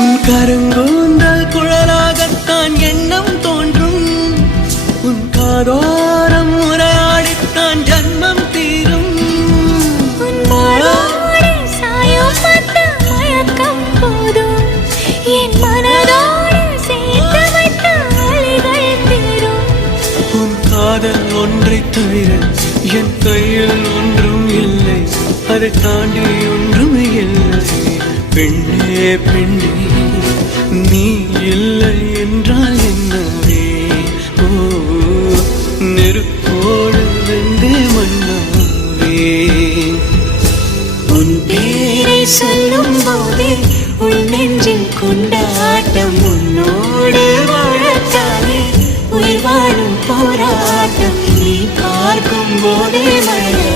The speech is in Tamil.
உன் கருங்கூந்தல் குழலாகத்தான் எண்ணம் தோன்றும். உன் காதோரம் உரையாடித்தான் ஜன்மம் தீரும். என் மனதோடு சேர்த்து வைத்த அலைகள் தீரும். உன் காதல் ஒன்றை தவிர என் கையில் ஒன்றும் இல்லை, அதை தாண்டி ஒன்றும் இல்லை. பெண்ணே பெண்ணே நீ இல்லை என்றால் என்னவே? ஓ நெருப்போடு வெந்தே மண்ணாவே. உன் பேரை சொல்லும் போதே உன் நெஞ்சில் கொண்டாட்டம். உன்னோடு வாழத்தானே உயிர் வாழும் போராட்டம். நீ பார்க்கும் போதே மழை